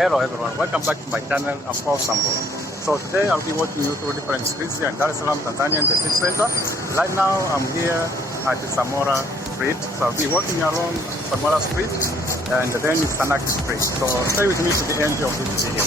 Hello everyone, welcome back to my channel. I'm Paul Sambo. So today I'll be walking you through different streets here in Salaam Tanzania in the city center. Right now I'm here at Samora Street. So I'll be walking along Samora Street and then it's Zanaki Street. So stay with me to the end of this video.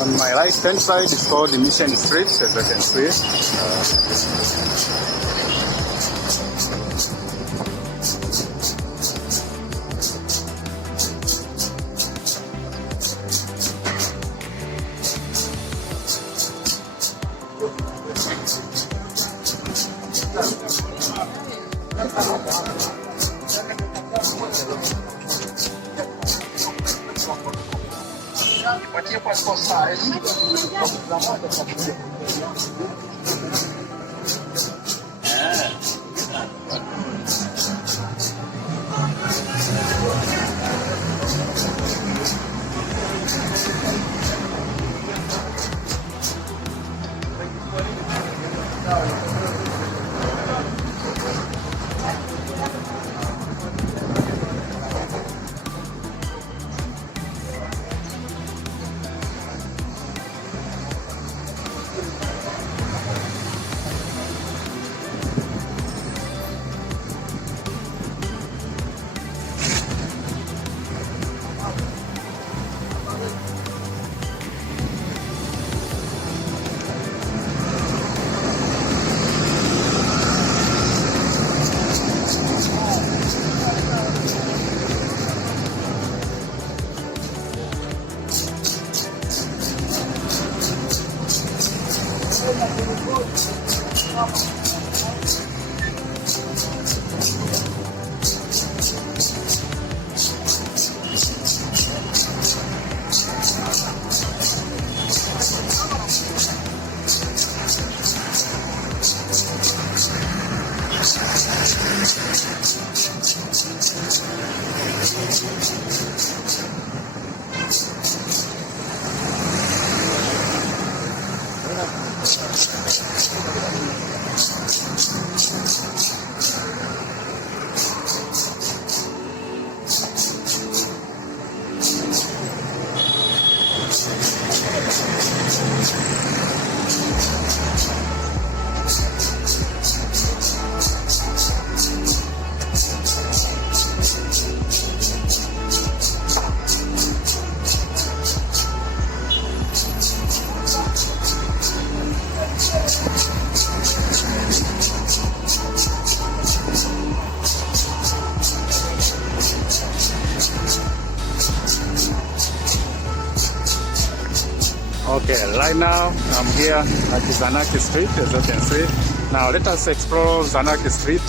On my right hand side is called the Mission Street, as you can see. Okay, right now I'm here at Zanaki Street, as you can see. Now let us explore Zanaki Street.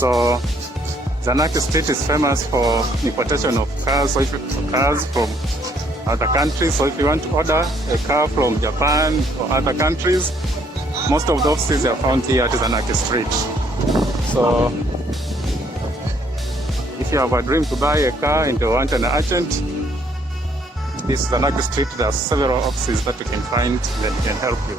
So Zanaki Street is famous for importation of cars, cars from other countries. So if you want to order a car from Japan or other countries, most of those things are found here at Zanaki Street. So if you have a dream to buy a car and you want an agent, this Zanaki Street, there are several offices that you can find that can help you.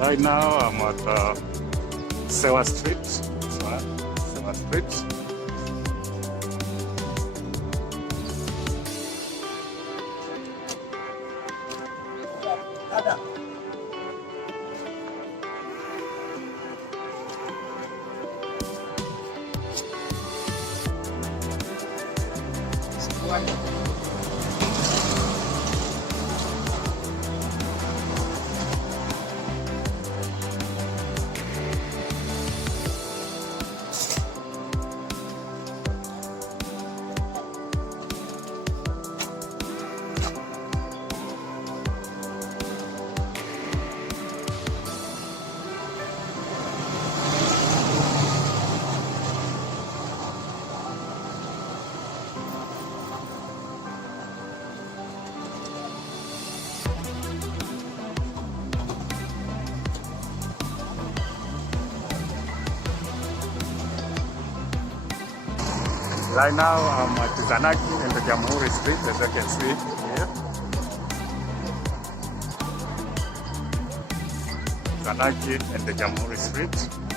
Right now I'm at Salaam Street. Salaam Street. Right now I'm at Zanaki and Jamhuri Street, as you can see here. Zanaki and Jamhuri Street.